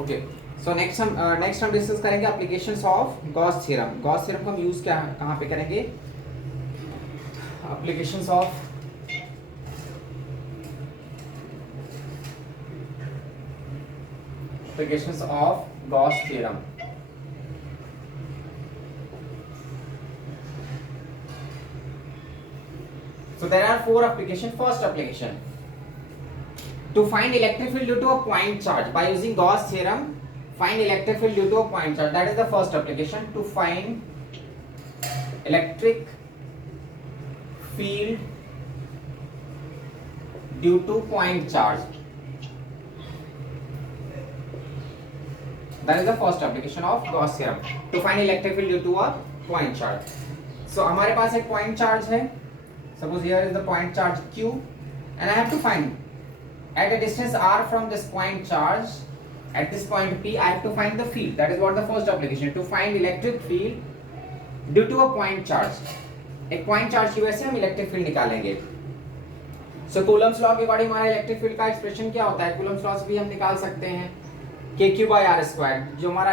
Okay, so next हम discuss करेंगे applications of Gauss theorem. Gauss theorem को हम यूज क्या कहाँ पे करेंगे? Applications of Gauss theorem. So there are four applications. First application, to find electric field due to a point charge by using Gauss theorem. Find electric field due to a point charge. That is the first application. To find electric field due to point charge. That is the first application of Gauss theorem. To find electric field due to a point charge. So हमारे पास एक point charge है. Suppose here is the point charge Q, and I have to find at a distance r from this point charge, at this point P, I have to find the field. That is what the first application. To find electric field due to a point charge. एक point charge की वजह से हम electric field निकालेंगे. So Coulomb's law के according हमारा electric field का expression क्या होता है? Coulomb's law से भी हम निकाल सकते हैं KQ by R square. जो हमारा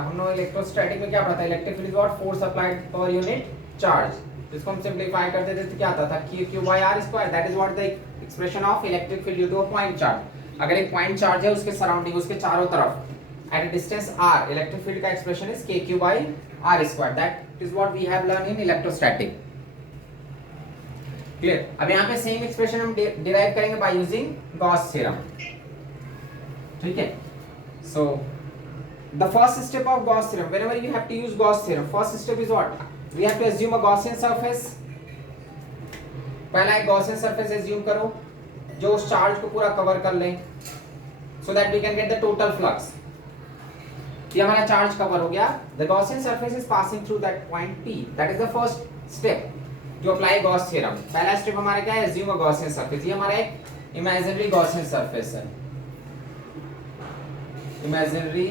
हम लोग इलेक्ट्रोस्टैटिक में क्या पढ़ा था? Electric field is what? Force applied per unit charge. जिसको हम सिंपलीफाई करते थे तो क्या आता था? KQ by R square. That is what the expression of electric field due to a point charge. अगर एक पॉइंट चार्ज है, उसके सराउंडिंग, उसके चारों तरफ at a distance r, electric field का expression is KQ by R square. That is what we have learn in electrostatic. Clear? अब यहाँ पे सेम एक्सप्रेशन हम डिराइव करेंगे बाय यूजिंग गॉस थ्योरम. ठीक है? So the first step of Gauss theorem, whenever you have to use Gauss theorem, first step is what? We have to assume a Gaussian surface. पहला एक Gaussian surface assume करो जो उस charge को पूरा cover कर ले, so that we can get the total flux. ये हमारा चार्ज कवर हो गया. The Gaussian surface is passing through that point P. That is the first step जो apply Gauss theorem. पहला step हमारा क्या है? Assume a Gaussian surface. ये हमारा एक imaginary Gaussian surface है. Imaginary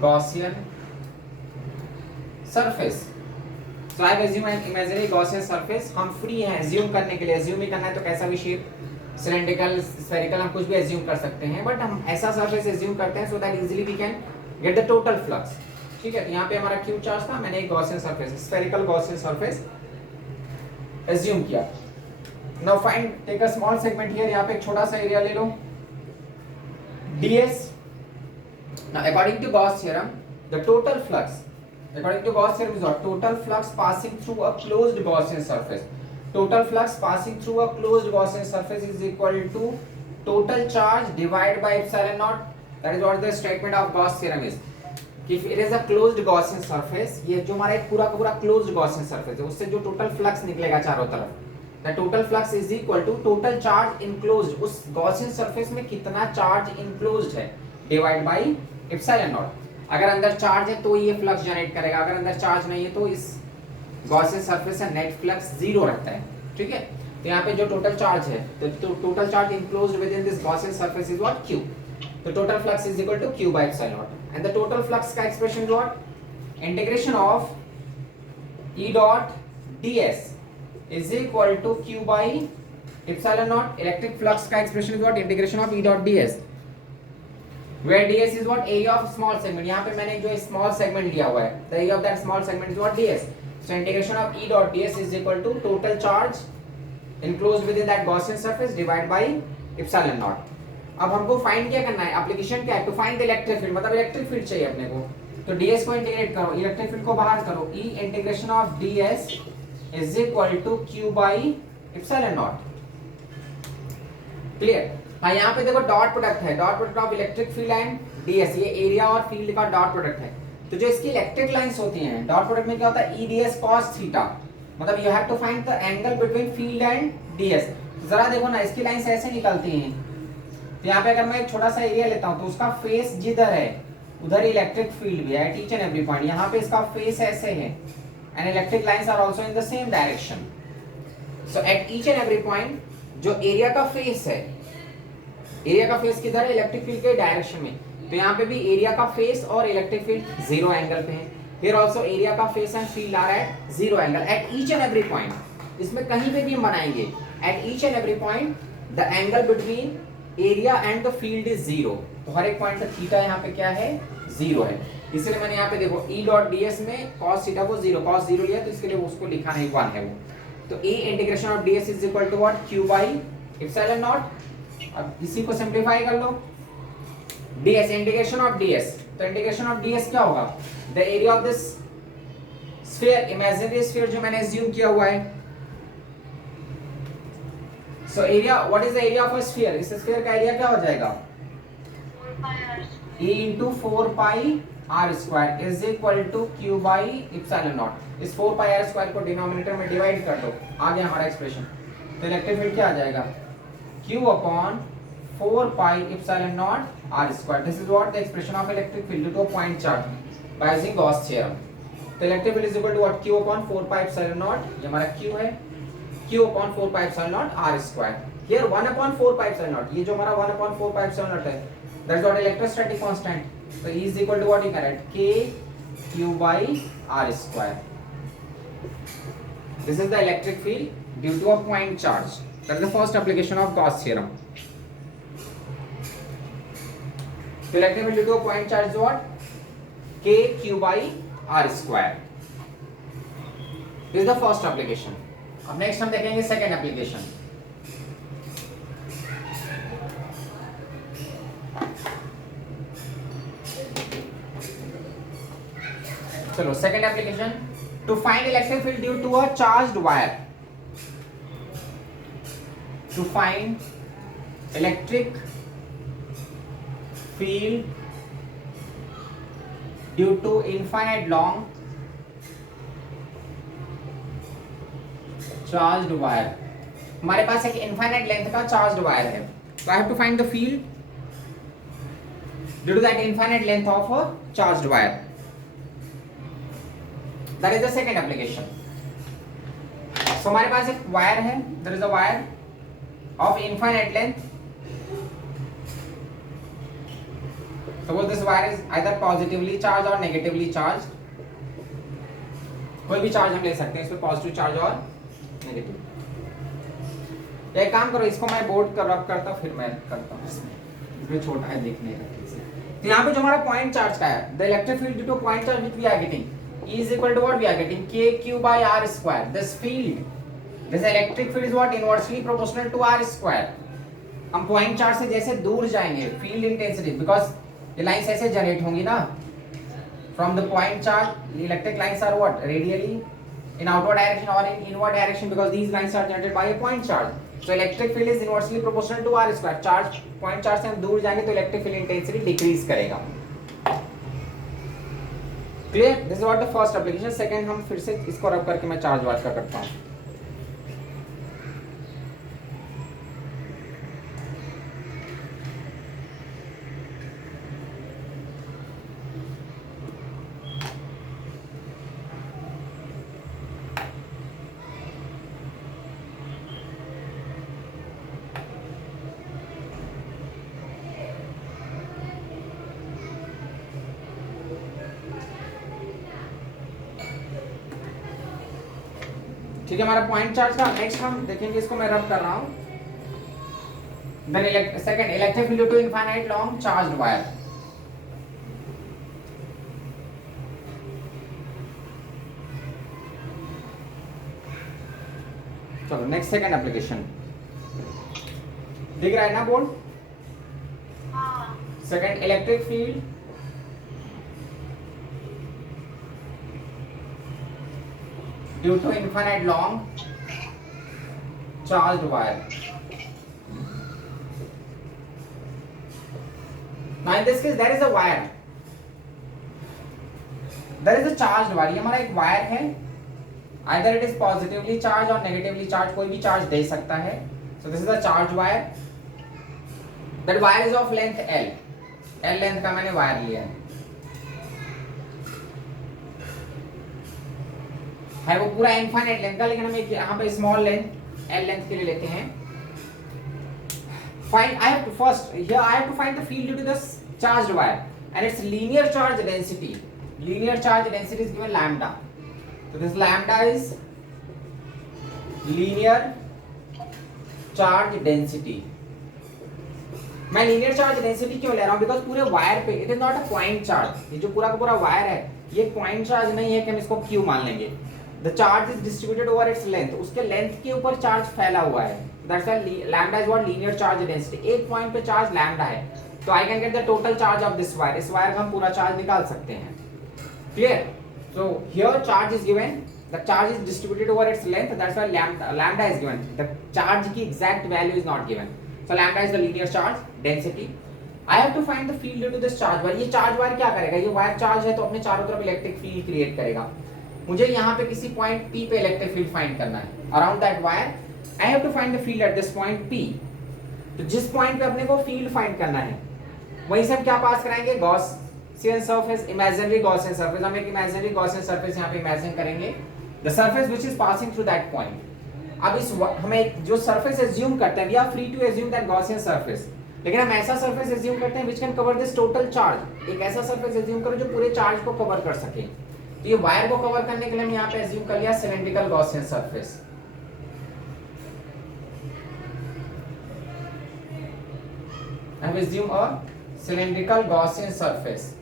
Gaussian surface. So I have assumed an imaginary Gaussian surface. हम फ्री हैं assume करने के लिए. assume ही करना है तो कैसा भी शेप, cylindrical, spherical, हम कुछ भी assume कर सकते हैं. बट हम ऐसा surface assume करते हैं so that easily we can get the total flux. ठीक है? यहाँ पे हमारा Q चार्ज था, मैंने एक Gaussian surface, spherical Gaussian surface assume किया. Now find, take a small segment here. यहाँ पे एक छोटा सा एरिया ले लो. ds. Now according to Gauss theorem, the total flux, according to Gauss theorem is what? Total flux passing through a closed Gaussian surface. Total flux passing through a closed Gaussian surface is equal to total charge divided by epsilon naught. That is what the statement of Gauss theorem is. If it is a closed Gaussian surface, ये जो हमारा एक पूरा का पूरा closed Gaussian surface है, उससे जो total flux निकलेगा चारों तरफ, the total flux is equal to total charge enclosed. उस Gaussian surface में कितना charge enclosed है डिवाइड by epsilon naught. अगर अंदर चार्ज है तो ये फ्लक्स जनरेट करेगा, अगर अंदर चार्ज नहीं है तो इस Gaussian surface का नेट फ्लक्स जीरो रहता है. ठीक है? तो यहाँ पे जो टोटल चार्ज है, तो total charge enclosed within this Gaussian surface is what? Q. तो total flux is equal to Q by epsilon naught. And the total flux का expression is what? Integration of E dot ds is equal to Q by epsilon naught. Electric flux का expression is what? Integration of E dot ds, where ds is what? Area of small segment. यहाँ पे मैंने जो small segment लिया हुआ है, the area of that small segment is what? ds. So integration of E dot ds is equal to total charge enclosed within that Gaussian surface divided by epsilon naught. अब हमको find क्या करना है? Application क्या है? To find the electric field, मतलब electric field चाहिए अपने को. तो ds को इंटीग्रेट करो, इलेक्ट्रिक फील्ड को बाहर करो. E integration of ds is equal to Q by epsilon naught. Clear? हाँ, यहाँ पे देखो डॉट प्रोडक्ट है, dot product of electric field and ds. ये एरिया और फील्ड का डॉट प्रोडक्ट है. तो जो इसकी इलेक्ट्रिक लाइंस होती हैं, डॉट प्रोडक्ट में क्या होता है? E ds cos theta. मतलब you have to find the angle between field and ds. जरा देखो ना, इसकी लाइंस ऐसे निकलती हैं. तो यहाँ पे अगर मैं एक छोटा सा एरिया लेता हूँ तो उसका फेस जिधर है उधर इलेक्ट्रिक फील्ड भी है eight each and every point. यहाँ पे इसका फेस ऐसे है and electric lines are also in the same direction. So at each and every point जो एरिया का फेस है, एरिया का फेस किधर है? इलेक्ट्रिक फील्ड के डायरेक्शन में. तो यहाँ पे भी एरिया का फेस और इलेक्ट्रिक फील्ड जीरो एंगल पे है. Here also एरिया का फेस एंड फील्ड आ रहा है zero angle at each and every point. इसमें कहीं पे भी हम बनाएंगे at each and every point the angle between area and the field is zero, तो हर एक पॉइंट पर थीटा यहाँ पे क्या है, जीरो है, इसलिए मैंने यहाँ पे देखो E डॉट ds में cos थीटा को जीरो, cos जीरो लिया तो इसके लिए उसको लिखा नहीं, 1 है वो, तो E integration of ds is equal to what, q by epsilon naught. अब इसी को सिंप्लीफाई कर लो, ds इंटीग्रेशन ऑफ ds, तो इंटीग्रेशन ऑफ ds क्या होगा, the area of this sphere, imaginary sphere जो मैंने अज्यूम किया हुआ है। So area, what is the area of a sphere, इस स्फीयर का एरिया क्या हो जाएगा, E into 4 pi r square is equal to q by epsilon naught। इस 4 pi r square को डिनोमिनेटर में डिवाइड कर दो, आ गया हमारा एक्सप्रेशन, तो इलेक्ट्रिक फील्ड क्या आ जाएगा, q upon 4 pi epsilon naught r square। This is what the expression of electric field to a point charge by using Gauss theorem. तो electric field is equal to what, q upon 4 pi epsilon naught, ये हमारा q है, q upon 4 pi epsilon naught r square, here 1 upon 4 pi epsilon naught, ये जो हमारा 1 upon 4 pi epsilon naught है, that's what electrostatic constant, so E is equal to what you can write, k q by r square। This is the electric field due to a point charge, that is the first application of Gauss theorem। So electric field due to a point charge is what, k q by r square। This is the first application। अब next हम देखेंगे second application। चलो second application, to find electric field due to a charged wire, to find electric field due to infinite long charged wire. हमारे पास एक infinite length का charged wire है, so I have to find the field due to that infinite length of a charged wire। That is the second application। So हमारे पास एक wire है, there is a wire of infinite length। Suppose this wire is either positively charged or negatively charged। कोई भी charge हम ले सकते हैं, इसमें पॉजिटिव चार्ज और नेगेटिव। एक काम करो, इसको मैं बोर्ड कर रब करता हूँ, फिर मैं करता हूँ, इसमें छोटा है देखने का। तो यहाँ पे जो हमारा पॉइंट चार्ज का है, the electric field due to point charge which we are getting, E is equal to what we are getting, k q by r square। This field, this electric field is what, inversely proportional to r square। हम point charge से जैसे दूर जाएंगे, field intensity, because ये lines ऐसे generate होंगी ना, from the point charge electric lines are what, radially in outward direction or in inward direction, because these lines are generated by a point charge। So electric field is inversely proportional to r square। Charge, point charge से हम दूर जाएंगे तो electric field intensity decrease करेगा। Clear, this is what the first application. Second हम फिर से इसको रब करके मैं चार्ज वाट का करता हूँ। ठीक है, हमारा पॉइंट चार्ज का नेक्स्ट हम देखेंगे, इसको मैं रब कर रहा हूं। Then second, electric field to infinite long charged wire. चलो नेक्स्ट सेकंड एप्लीकेशन दिख रहा है ना board. Second, electric field due to infinite long charged wire। Now in this case there is a wire, there is a charged wire। ये हमारा एक wire है, either it is positively charged or negatively charged, कोई भी charge दे सकता है। So this is a charged wire। That wire is of length L। L length का मैंने वायर लिया है वो पूरा इनफाइनाइट लेंथ का, लेकिन हम एक यहाँ पे स्मॉल लेंथ L लेंथ के लिए लेते हैं। Find, I have to first here I have to find the field due to this charged wire and its linear charge density। Linear charge density is given lambda। So this lambda is linear charge density। मैं linear charge density क्यों ले रहा हूँ? Because पूरे wire पे it is not a point charge, ये जो पूरा का पूरा वायर है ये पॉइंट चार्ज नहीं है कि हम इसको क्यू मान लेंगे। The charge is distributed over its length, उसके लेंथ के ऊपर चार्ज फैला हुआ है, that's why lambda is what linear charge density. एक पॉइंट पे चार्ज लैम्डा है, तो I can get the total charge of this wire, इस वायर का हम पूरा चार्ज निकाल सकते हैं। Clear? So here charge is given, the charge is distributed over its length, that's why lambda is given, the charge की exact value is not given, so lambda is the linear charge density. I have to find the field due to this charge wire। ये charge wire क्या करेगा? ये wire charge है तो अपने चारों तरफ इलेक्ट्रिक फील्ड क्रिएट करेगा। मुझे यहाँ पे किसी पॉइंट P पे इलेक्ट्रिक फील्ड फाइंड करना है around that wire, I have to find the field at this point P। तो जिस पॉइंट पे अपने को फील्ड फाइंड करना है वहीं से हम क्या पास कराएंगे? Gaussian surface, imaginary Gaussian surface. हम एक इमेजिनरी गॉसियन सरफेस यहाँ पे इमेजिन करेंगे, the surface which is passing through that point। अब इस हमें जो सरफेस एज्यूम करते हैं, we are free to assume that Gaussian surface, लेकिन हम ऐसा सरफेस एज्यूम करते हैं which can cover this total charge। एक ऐसा सरफेस एज्यूम करो जो पूरे चार्ज को कवर कर सके। तो ये वायर को कवर करने के लिए हम यहाँ पे एज्यूम कर लिया cylindrical Gaussian surface. I have assumed a cylindrical Gaussian surface।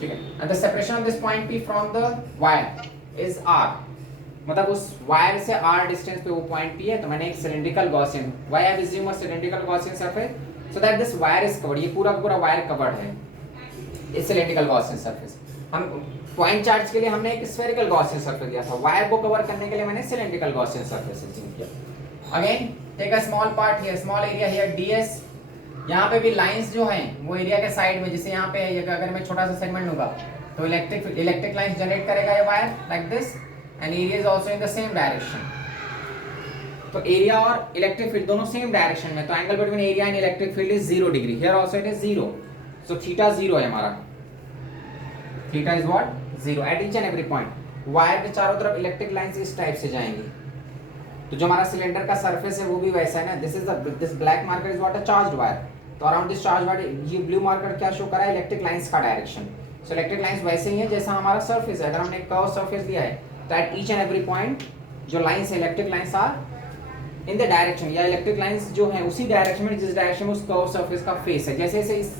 ठीक है, and the separation of this point P from the wire is R। मतलब उस वायर से R डिस्टेंस पे वो पॉइंट P है, तो मैंने एक cylindrical Gaussian, why I have assumed a cylindrical Gaussian surface so that this wire is covered। ये पूरा पूरा वायर कवर्ड है इस सिलेंड्रिकल गॉसियन सरफेस। हम पॉइंट चार्ज के लिए हमने एक स्फेरिकल गॉसियन सरफेस दिया था, वायर को कवर करने के लिए मैंने सिलेंड्रिकल गॉसियन सरफेस एज्यूम किया। Again take a small part here, small area here ds। यहाँ पे भी लाइंस जो हैं वो एरिया के साइड में, जैसे यहाँ पे है, अगर मैं छोटा सा सेगमेंट लूंगा तो इलेक्ट्रिक लाइंस जनरेट करेगा ये wire like this, and area is also in the same direction. तो एरिया और इलेक्ट्रिक फील्ड दोनों सेम डायरेक्शन में, तो angle between area and electric field is 0 degree. Here also it is 0, so theta 0 है हमारा, theta is what 0 eight each and every point. Wire के चारों तरफ इलेक्ट्रिक लाइंस इस टाइप से जाएंगी, तो जो हमारा सिलेंडर का सरफेस है वो भी वैसा है ना। This black marker is what a charged wire, तो अराउंड दिस चार्ज वायर ये ब्लू मार्कर क्या शो कर रहा है? इलेक्ट्रिक लाइंस का डायरेक्शन। सो इलेक्ट्रिक लाइंस वैसे ही है जैसा हमारा सरफेस है। अगर हमने कर्व सरफेस लिया है तो at each and every point जो लाइंस है electric lines are in the direction, या इलेक्ट्रिक लाइंस जो है उसी डायरेक्शन में जिस डायरेक्शन में उस कर्व सरफेस का फेस है। जैसे जैसे इस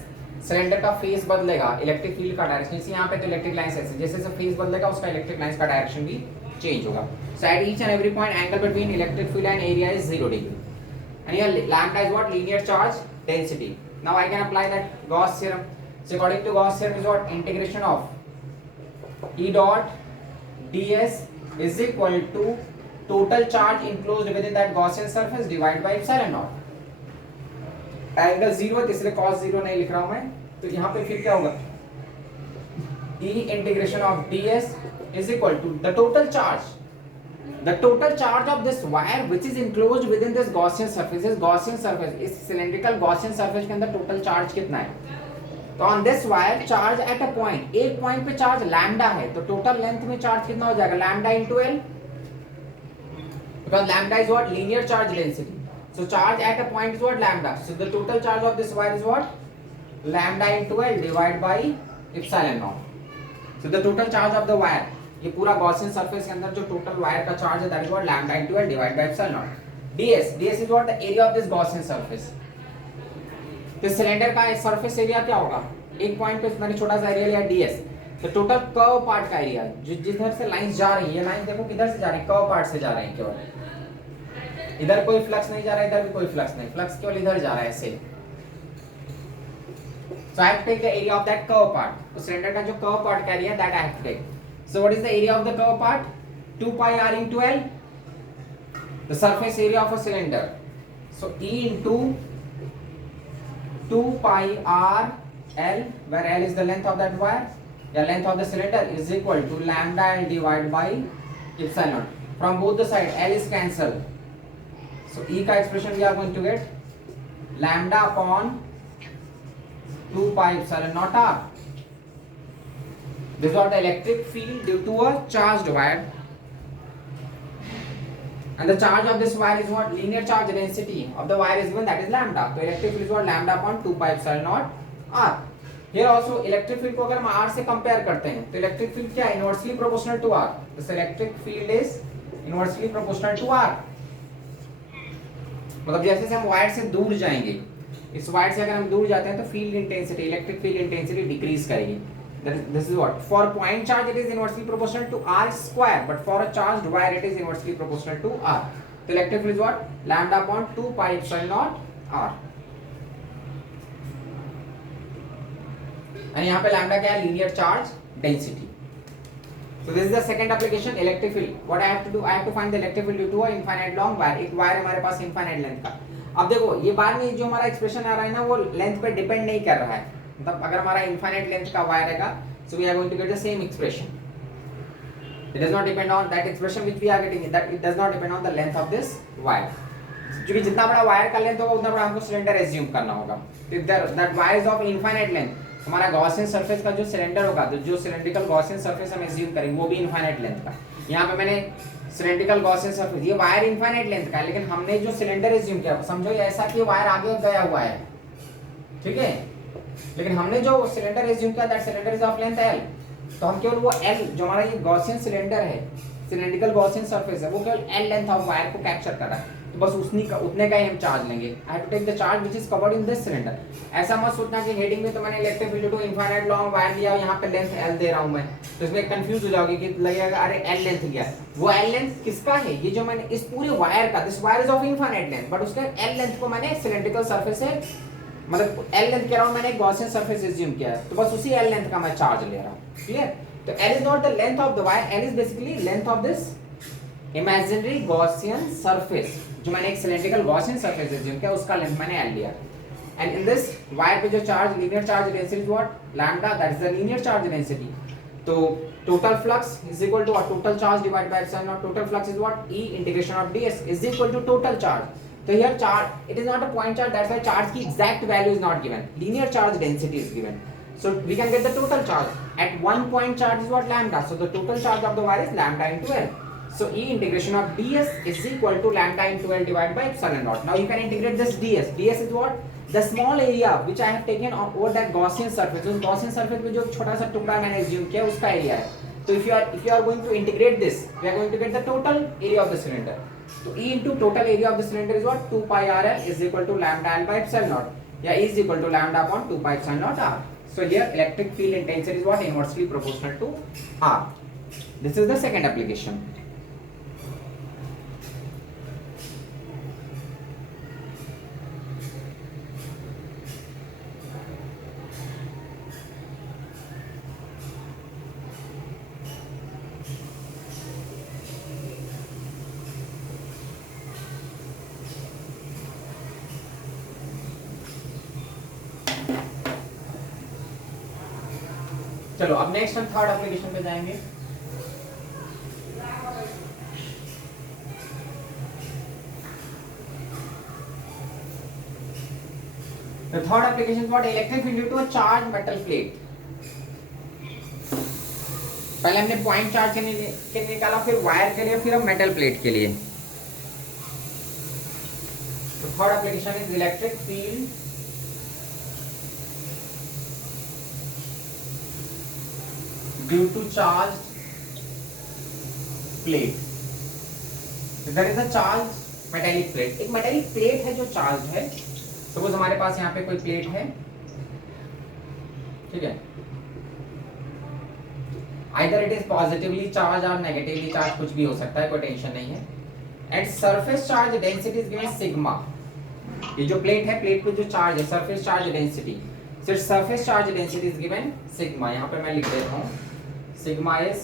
सिलेंडर का फेस बदलेगा इलेक्ट्रिक फील्ड का डायरेक्शन, जैसे यहाँ पे तो इलेक्ट्रिक लाइंस ऐसे, जैसे जैसे फेस बदलेगा उसका इलेक्ट्रिक लाइंस का डायरेक्शन भी चेंज होगा। So at each and every point angle between electric field and area is 0 degree, and here lambda is what? Linear charge density। Now I can apply that Gauss theorem। So according to Gauss theorem is what? Integration of E dot ds is equal to total charge enclosed within that Gaussian surface divided by epsilon naught। Angle 0 है इसलिए cos 0 नहीं लिख रहा हूं मैं, तो यहाँ पे फिर क्या होगा? E integration of ds is equal to the total charge, the total charge of this wire which is enclosed within this Gaussian surface। इस Gaussian surface, इस cylindrical Gaussian surface के अंदर total charge कितना है? तो on this wire charge at a point, एक point पे charge lambda है, तो total length में charge कितना हो जाएगा? lambda into L, because lambda is what? Linear charge density। So charge at a point is what? Lambda। So the total charge of this wire is what? Lambda into L divided by epsilon naught। So the total charge of the wire, ये पूरा Gaussian surface के अंदर जो total wire का charge है that is what? Lambda into L divide by epsilon not. ds is what? The area of this Gaussian surface. तो cylinder का surface area क्या होगा? एक पॉइंट पे मैंने छोटा सा एरिया लिया ds, तो टोटल कर्व पार्ट का एरिया जिधर से लाइंस जा रही है, ये लाइन देखो किधर से जा रही है? कर्व पार्ट से जा रही है केवल, इधर कोई फ्लक्स नहीं जा रहा है, इधर भी कोई फ्लक्स नहीं, फ्लक्स केवल इधर जा रहा है ऐसे। So I have to take the area of that curve part। तो सिलेंडर का जो कर्व पार्ट का area that I have to take. So what is the area of the curve part? 2 pi r into L, the surface area of a cylinder। So E into 2 pi r L, where L is the length of that wire, the length of the cylinder, is equal to lambda L divided by epsilon। From both the side L is cancelled, so E का expression we are going to get lambda upon 2 pi epsilon naught r। This is what the electric field due to a charged wire, and the charge of this wire is what? Linear charge density of the wire is given, that is lambda। तो electric field is what? Lambda upon 2 pi epsilon naught r। Here also electric field को अगर हम r से compare करते हैं तो electric field क्या है? Inversely proportional to r। This electric field is inversely proportional to r। मतलब जैसे जैसे हम वायर से दूर जाएंगे, इस वायर से अगर हम दूर जाते हैं तो field intensity, electric field intensity decrease करेगी. This is what for point charge it is inversely proportional to r square, but for a charged wire it is inversely proportional to r. So electric field is what? Lambda upon 2 pi epsilon naught r. And यहाँ पे lambda क्या है? Linear charge density. So this is the second application, electric field. What I have to do? I have to find the electric field due to a infinite long wire. एक wire हमारे पास infinite length का. अब देखो ये बाद में जो हमारा एक्सप्रेशन आ रहा है ना, वो लेंथ पे डिपेंड नहीं कर रहा है. मतलब अगर हमारा इनफाइनाइट लेंथ का वायर रहेगा, so we are going to get the same expression. It does not depend on that expression which we are getting, that it does not depend on the length of this wire. क्योंकि जितना बड़ा wire का length होगा उतना बड़ा हमको cylinder assume करना होगा. If that wire is of infinite length, हमारा गॉसियन सरफेस का जो सिलेंडर होगा, तो जो सिलेंड्रिकल गॉसियन सरफेस हम एज्यूम करेंगे वो भी इनफाइनाइट लेंथ का. यहाँ पे मैंने सिलेंड्रिकल गॉसियन सरफेस, ये वायर इनफाइनाइट लेंथ का है, लेकिन हमने जो सिलेंडर एज्यूम किया, समझो ऐसा कि वायर आगे गया हुआ है, ठीक है, लेकिन हमने जो सिलेंडर एज्यूम किया that cylinder is of length L, तो हम केवल वो L जो हमारा ये गॉसियन सिलेंडर है, सिलेंड्रिकल गॉसियन सरफेस है, वो केवल L लेंथ ऑफ वायर को कैप्चर कर रहा है, तो बस उतने का ही हम चार्ज लेंगे. I have to take the charge which is covered in this cylinder. ऐसा मत सोचना कि हेडिंग में तो मैंने electric field to infinite long wire लिया और यहाँ पे लेंथ L दे रहा हूँ मैं, तो इसमें कंफ्यूज हो जाओगे कि लगेगा अरे L लेंथ लिया. वो L लेंथ किसका है? ये जो मैंने इस पूरे वायर का, this wire is of infinite length, but उसके L लेंथ को मैंने सिलेंड्रिकल सरफेस से, मतलब L लेंथ के अराउंड मैंने एक गॉसियन सरफेस एज्यूम किया है, तो बस उसी L लेंथ का मैं चार्ज ले रहा हूँ. क्लियर? तो L is not the length of the wire, L is basically length of this imaginary Gaussian surface, जो मैंने एक सिलेंड्रिकल गॉसियन सरफेस एज्यूम किया, उसका लेंथ मैंने L लिया. एंड इन दिस वायर पे जो charge, linear charge density is what? Lambda, that is the linear charge density. तो total flux is equal to total charge divided by epsilon not. Total flux is what? E integration of ds is equal to total charge. So here charge, it is not a point charge, that's why charge की exact value is not given. Linear charge density is given. So we can get the total charge. At one point charge is what? Lambda. So the total charge of the wire is lambda into L. So E integration of ds is equal to lambda into L divided by epsilon naught. Now you can integrate this ds. ds is what? The small area which I have taken over that Gaussian surface. उस Gaussian surface पे जो छोटा सा टुकड़ा मैंने assume किया उसका area है. So if you are going to integrate this, we are going to get the total area of the cylinder. So E into total area of the cylinder is what? 2 pi RL is equal to lambda L by epsilon naught. Yeah, E is equal to lambda upon 2 pi epsilon naught R. So here electric field intensity is what? Inversely proportional to R. This is the second application. चलो अब next हम third application पे जाएंगे. The third application is what? Electric field due to a charged metal plate. पहले हमने point charge के लिए निकाला, फिर वायर के लिए, फिर हम मेटल प्लेट के लिए. तो third application is electric field due to charged plate. There is a charged metallic plate. एक metallic plate है जो charged है. Suppose हमारे पास यहाँ पे कोई प्लेट है, ठीक है. Either it is positively charged or negatively charged, कुछ भी हो सकता है, कोई टेंशन नहीं है. And surface charge density is given sigma. ये जो प्लेट है, प्लेट पे जो चार्ज है, surface charge density. So surface charge density is given sigma. यहाँ पे मैं लिख देता हूँ. Sigma is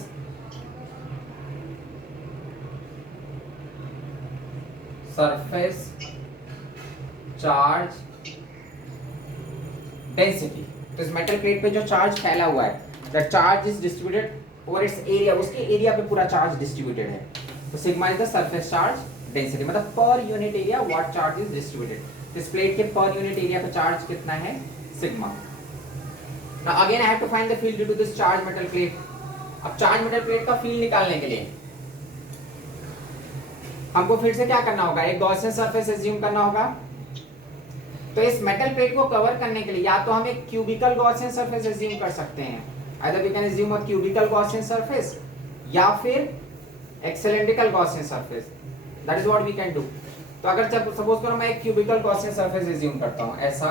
surface charge density. तो इस मेटल प्लेट पे जो चार्ज फैला हुआ है, that charge is distributed over its area, उसके एरिया पे पूरा चार्ज डिस्ट्रीब्यूटेड है. तो sigma is the surface charge density, मतलब per unit area what charge is distributed. इस प्लेट के पर यूनिट एरिया पे चार्ज कितना है? Sigma. Now again I have to find the field due to this charge metal plate. अब charge metal plate का field निकालने के लिए हमको फिर से क्या करना होगा? एक गॉसियन सरफेस एज्यूम करना होगा. तो इस मेटल प्लेट को कवर करने के लिए या तो हम एक क्यूबिकल गॉसियन सरफेस एज्यूम कर सकते हैं, either we can assume a cubical Gaussian surface या फिर एक cylindrical Gaussian surface. That is what we can do. तो अगर जब सपोज करो मैं एक क्यूबिकल गॉसियन सरफेस एज्यूम करता हूं ऐसा,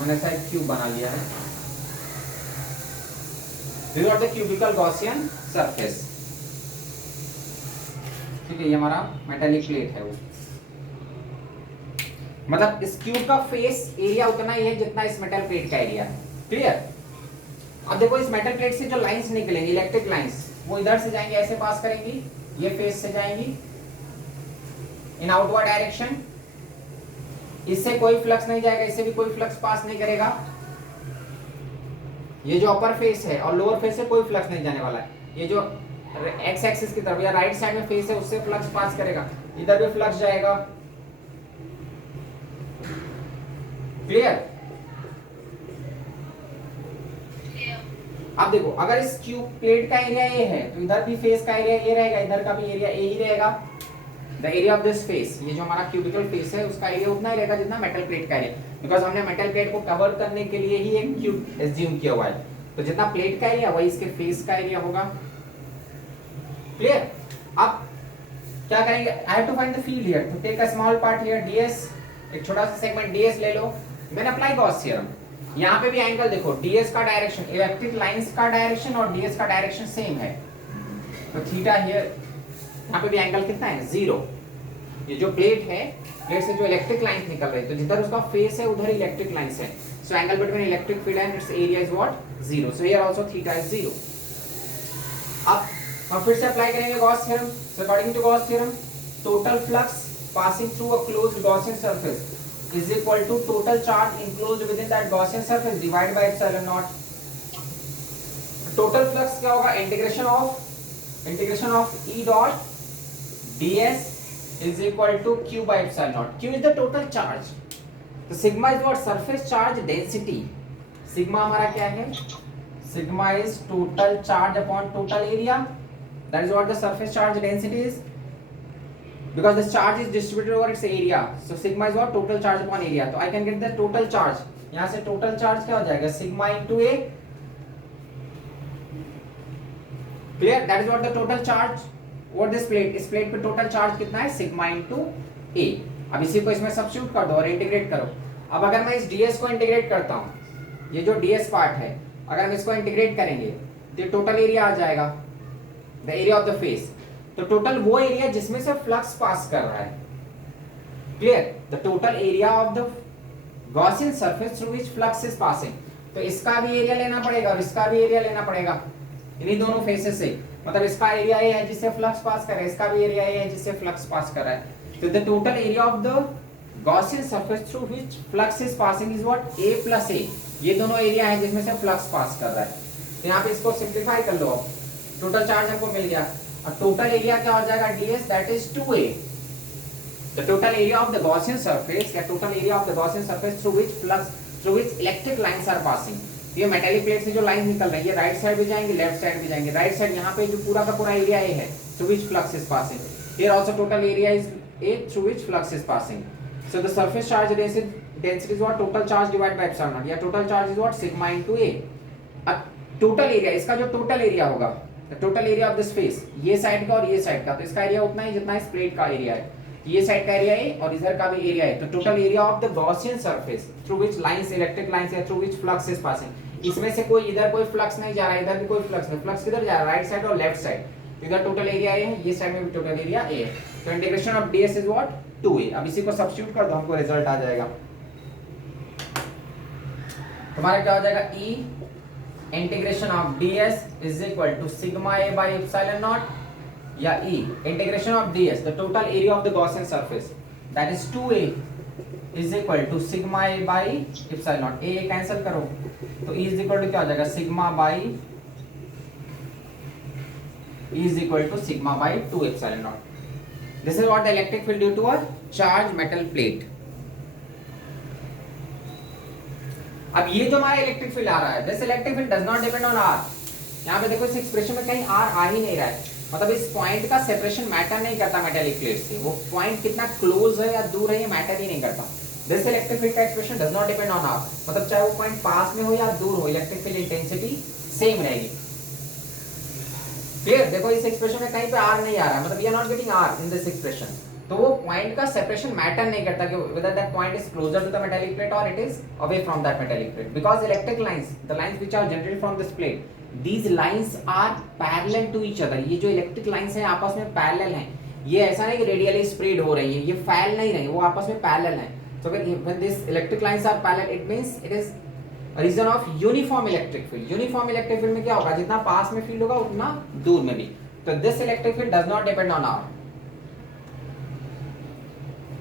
मैंने ऐसा एक क्यूब बना लिया है, this is the cubical Gaussian surface, ठीक है, ये हमारा मेटेलिक प्लेट है वो, मतलब इस क्यूब का फेस एरिया उतना ही है जितना इस मेटल प्लेट का एरिया है, क्लियर। अब देखो इस मेटल प्लेट से जो लाइंस निकलेंगी, इलेक्ट्रिक लाइंस, वो इधर से जाएंगी, ऐसे पास करेंगी, ये फेस से जाएंगी इन आउटवर्ड डायरेक्शन, इससे कोई फ्लक्स नहीं जाएगा, इससे भी कोई फ्लक्स पास नहीं करेगा, ये जो अपर फेस है और लोअर फेस से कोई फ्लक्स नहीं जाने वाला है, ये जो एक्स एक्सिस की तरफ या राइट साइड में फेस है उससे फ्लक्स पास करेगा, इधर भी फ्लक्स जाएगा, क्लियर। अब देखो अगर इस क्यूब प्लेट का एरिया ए है तो इधर भी फेस का एरिया ए रहेगा, इधर का भी एरिया ए ही रहेगा, the area of this face, ये जो हमारा क्यूबिकल फेस है उसका एरिया उतना ही रहेगा जितना मेटल प्लेट का एरिया, बिकॉज हमने मेटल प्लेट को कवर करने के लिए ही एक क्यूब एज्यूम किया हुआ है, तो जितना प्लेट का एरिया वही इसके फेस का एरिया होगा, क्लियर। अब क्या करेंगे, I have to find the field here, तो take a small part here ds, एक छोटा सा सेगमेंट ds ले लो, देन अप्लाई गॉस थ्योरम, यहाँ पे भी एंगल देखो, ds का डायरेक्शन, इलेक्ट्रिक लाइंस का डायरेक्शन और ds का डायरेक्शन सेम है, तो थीटा हियर, यहाँ पे भी एंगल कितना है, 0, ये जो प्लेट है, प्लेट से जो इलेक्ट्रिक लाइंस निकल रही है, तो जिधर उसका फेस है उधर इलेक्ट्रिक लाइंस है, so angle between electric field and its area is what, 0, so here also theta is 0। अब हम फिर से अप्लाई करेंगे Gauss theorem, so according to Gauss theorem, total flux passing through a closed Gaussian surface is equal to total charge enclosed within that Gaussian surface divided by epsilon naught। total flux क्या होगा, integration of E dot ds is equal to q by epsilon naught, q is the total charge, तो sigma is what, surface charge density, sigma हमारा क्या है, sigma is total charge upon total area, that is what the surface charge density is, because the charge is distributed over its area, so sigma is what, total charge upon area, तो I can get the total charge, यहाँ से total charge क्या हो जाएगा, sigma into a, clear, that is what the total charge over this plate, इस plate पे total charge कितना है, sigma into a। अब इसी को इसमें सब्स्टिट्यूट कर दो और इंटीग्रेट करो। अब अगर मैं इस ds को इंटीग्रेट करता हूँ, ये जो ds पार्ट है, अगर हम इसको इंटीग्रेट करेंगे तो टोटल एरिया आ जाएगा, the area of the face, तो टोटल वो एरिया जिसमें से फ्लक्स पास कर रहा है, clear, the total area of the Gaussian surface through which flux is passing, तो इसका भी एरिया लेना पड़ेगा और इसका भी एरिया लेना पड़ेगा, इन्हीं दोनों फेसेस से, मतलब इसका एरिया ए है जिससे फ्लक्स पास कर रहा है, इसका भी एरिया ए है जिससे फ्लक्स पास कर रहा है, तो the total area of the Gaussian surface through which flux is passing is what, a plus a, ये दोनों एरिया है जिसमें से फ्लक्स पास कर रहा है, तो यहाँ पे इसको सिंप्लीफाई कर लो, टोटल चार्ज हमको मिल गया, और टोटल एरिया क्या हो जाएगा, ds that is 2a, the total area of the Gaussian surface या total area of the Gaussian surface through which electric lines are passing, ये मेटेलिक प्लेट से जो लाइन निकल रही है, राइट साइड भी जाएंगे, लेफ्ट साइड भी जाएंगे, राइट साइड यहाँ पे जो पूरा का पूरा एरिया ए है, through which flux is passing, here also total area is a through which flux is passing, so the surface charge density is what, total charge divided by epsilon naught, या total charge is what, sigma into a। अब total area, इसका जो total area होगा, total area of this face, ये side का और ये side का, तो इसका एरिया उतना ही जितना इस प्लेट का एरिया है, ये साइड का एरिया है और इधर का भी एरिया है, तो total area of the Gaussian surface through which lines, electric lines या through which flux is passing, इसमें से कोई इधर कोई फ्लक्स नहीं जा रहा है, इधर भी कोई फ्लक्स नहीं, फ्लक्स किधर जा रहा है, राइट साइड और लेफ्ट साइड, तो इधर टोटल एरिया ए है, ये साइड में भी टोटल एरिया ए है, तो integration of ds is what, 2a। अब इसी को सब्स्टिट्यूट कर दो, हमको रिजल्ट आ जाएगा, तुम्हारा क्या हो जाएगा, e integration of ds is equal to sigma a by epsilon not, या e integration of ds, the total area of the Gaussian surface, that is 2a is equal to sigma a by epsilon not, a cancel करो, तो e is equal to क्या हो जाएगा, sigma by e is equal to sigma by 2 epsilon not. This is what the electric field due to a charge metal plate. अब ये जो हमारा electric field आ रहा है, this electric field does not depend on r, यहाँ पे देखो इस एक्सप्रेशन में कहीं r आ ही नहीं रहा है, मतलब इस पॉइंट का सेपरेशन मैटर नहीं करता मेटेलिक प्लेट से, वो पॉइंट कितना क्लोज है या दूर है ये मैटर ही नहीं करता, दिस इलेक्ट्रिक फील्ड का expression does not depend on r, मतलब चाहे वो पॉइंट पास में हो या दूर हो, इलेक्ट्रिक फील्ड इंटेंसिटी सेम रहेगी। क्लियर? देखो इस एक्सप्रेशन में कहीं पे आर नहीं आ रहा है, मतलब we are not getting r in this expression. तो वो पॉइंट का सेपरेशन मैटर नहीं करता कि whether that point is closer to the metallic plate or it is away from that metallic plate, because electric lines, the lines which are generated from this plate, these lines are parallel to each other। ये जो electric lines हैं आपस में parallel हैं, ये ऐसा नहीं कि रेडियली स्प्रेड हो रही है, ये फैल नहीं रही, वो आपस में पैरेलल हैं। So when these electric lines are parallel, it means it is region of uniform electric field. Uniform electric field में क्या होगा, जितना पास में फील्ड होगा उतना दूर में भी। तो this electric field does not depend on r.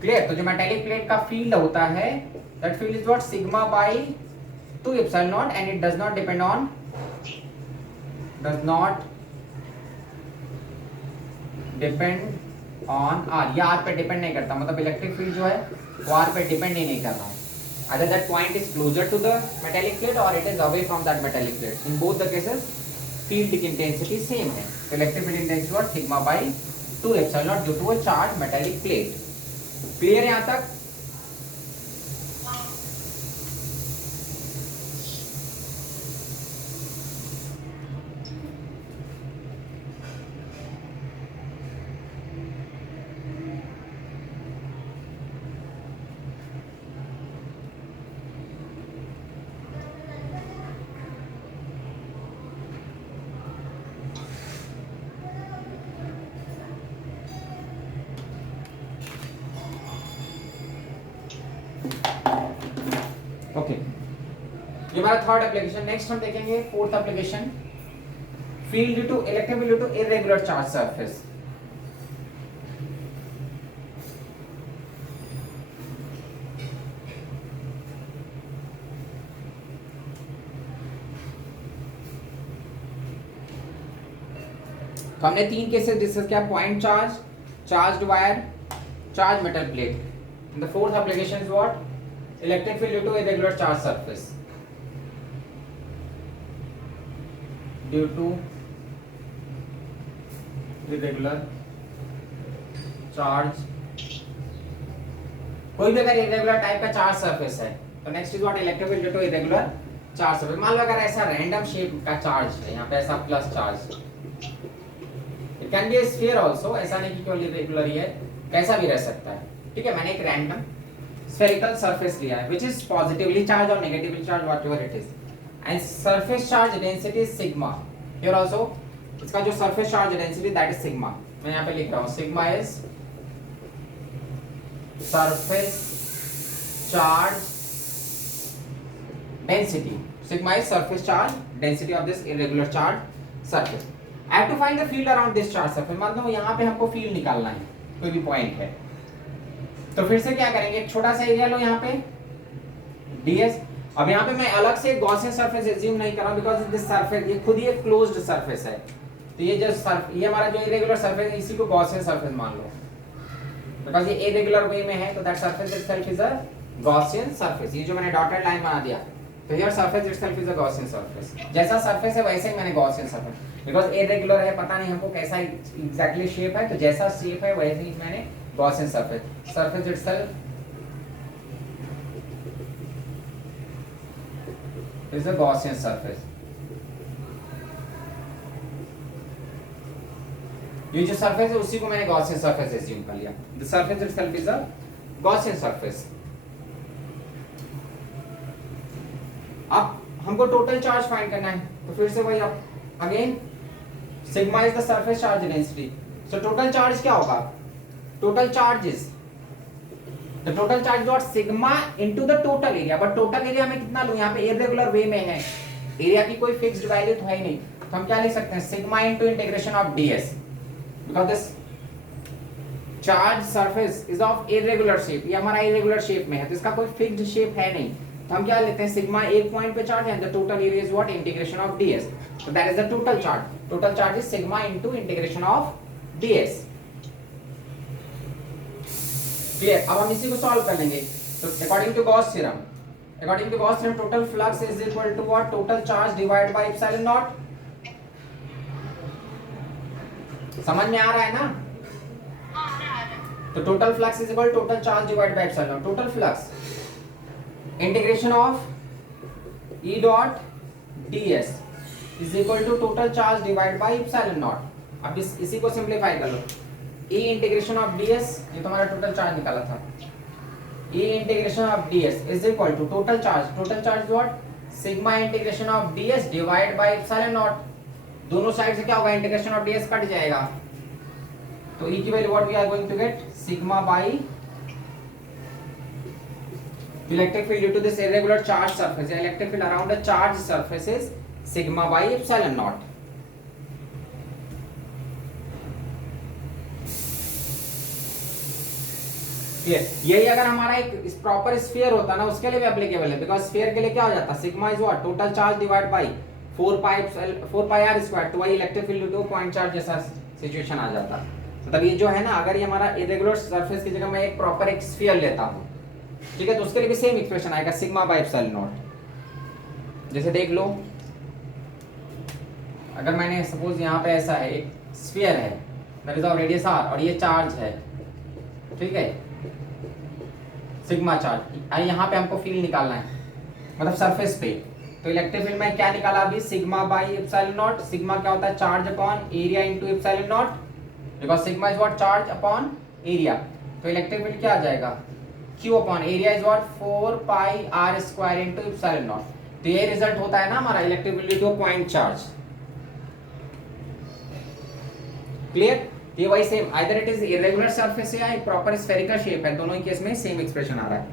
Clear? तो जो मेटालिक प्लेट का फील्ड होता है, that field is what, sigma by 2 epsilon not, and it does not depend on r. ये आर पे डिपेंड नहीं करता, मतलब इलेक्ट्रिक फील्ड जो है वो आर पे डिपेंड ही नहीं कर रहा है। Either that point is closer to the metallic plate or it is away from that metallic plate. In both the cases, field intensity same है। तो electric field intensity was sigma by 2 epsilon naught due to a charged metallic plate। Clear है यहाँ तक? Okay, ये हमारा third application. Next हम देखेंगे fourth application, field due to electric field due to irregular charge surface. तो हमने 3 cases discuss किया, point charge, charged wire, charge metal plate. The fourth application is what, electric field due to irregular charge surface. Due to irregular charge, कोई भी अगर irregular type का charge surface है तो next is what, electric field due to irregular charge surface. मान लो अगर ऐसा रैंडम शेप का चार्ज है, यहाँ पे ऐसा plus charge, it can be A sphere also, ऐसा नहीं कि केवल इरेगुलर ही है, कैसा भी रह सकता है। ठीक है, मैंने एक रैंडम spherical surface लिया है which is positively charged or negatively charged, whatever it is, and surface charge density is sigma। here also इसका जो surface charge density that is sigma, मैं यहाँ पे लिख रहा हूँ sigma is surface charge density, sigma is surface charge density of this irregular charge surface। I have to find the field around this charge surface। मान लो यहाँ पे हमको field निकालना है, कोई भी पॉइंट है, तो फिर से क्या करेंगे, एक छोटा सा एरिया लो यहाँ पे ds। अब यहाँ पे मैं अलग से गॉसियन सरफेस एज्यूम नहीं कर रहा हूँ, बिकॉज़ दिस सरफेस ये खुद ही एक क्लोज्ड सरफेस है। तो ये जो ये हमारा जो इरेगुलर सरफेस है, इसी को गॉसियन सरफेस मान लो, बिकॉज़ ये इरेगुलर वे में है, तो that surface itself is a Gaussian surface. ये जो मैंने डॉटेड लाइन बना दिया, तो here surface itself is a Gaussian surface. जैसा सरफेस है वैसे ही मैंने गॉसियन सरफेस, बिकॉज़ इरेगुलर है, पता नहीं हमको कैसा एग्जैक्टली शेप है, तो जैसा शेप है वैसे ही मैंने Gaussian surface, surface itself is a Gaussian surface। ये जो सरफेस है उसी को मैंने Gaussian surface assume कर लिया। The surface itself is a Gaussian surface। अब हमको टोटल चार्ज फाइंड करना है, तो फिर से वही, अब again sigma is the surface charge density. So total charge क्या होगा, total charge is the total charge dot sigma into the total area, but total area में कितना लूं, यहाँ पे irregular way में है, एरिया की कोई फिक्स्ड वैल्यू तो है ही नहीं, तो हम क्या लिख सकते हैं, sigma into integration of ds, because this charge surface is of irregular shape, ये हमारा irregular shape में है, तो इसका कोई फिक्स्ड शेप है नहीं, तो हम क्या लेते हैं, सिग्मा एक पॉइंट पे चार्ज है, the total area is what, integration of ds, so that is the total charge is sigma into integration of ds। Clear? अब हम इसी को सॉल्व कर लेंगे। तो according to Gauss theorem total flux is equal to what, total charge divide by epsilon not. समझ में आ रहा है ना? तो total flux is equal total charge divide by epsilon not. Total flux integration of E dot d s is equal to total charge divide by epsilon not. अब इसी को सिंप्लीफाई कर लो, ई इंटीग्रेशन ऑफ डी एस, ये तुम्हारा total charge निकाला था, E integration of d s is equal to total charge what, sigma integration of d s divide by epsilon naught. दोनों साइड से क्या होगा, integration of d s cut जाएगा, तो ई की value what we are going to get, sigma by electric field due to this irregular charge surface, electric field around a charged surface is sigma by epsilon naught। यही अगर हमारा एक proper sphere होता ना उसके लिए भी एप्लीकेबल है, बिकॉज स्फीयर के लिए क्या हो जाता, sigma is what, total charge divide by 4 pi r square, तो वही electric field due to point charge जैसा सिचुएशन आ जाता। मतलब ये जो है ना, अगर ये हमारा इरेगुलर सरफेस की जगह मैं एक प्रॉपर एक स्फीयर लेता हूँ, ठीक है, तो उसके लिए भी सेम एक्सप्रेशन आएगा, सिग्मा बाय एप्सिलॉन नॉट। जैसे देख लो, अगर मैंने सपोज यहाँ पे ऐसा है, एक स्फीयर है, that is of radius r, और ये चार्ज है, ठीक है, सिग्मा चार्ज, यहाँ पे हमको फील्ड निकालना है, मतलब सरफेस पे, तो इलेक्ट्रिक फील्ड में क्या निकाला अभी, sigma by epsilon not. Sigma क्या होता है, charge upon area into epsilon not, because sigma is what, charge upon area, तो इलेक्ट्रिक फील्ड क्या आ जाएगा, Q upon area is what 4 pi r square into epsilon not. तो ये result होता है ना हमारा electric field due to point charge. Clear, ये वही same, either it is irregular surface या एक प्रॉपर स्फेरिकल शेप है, दोनों ही केस में सेम एक्सप्रेशन आ रहा है।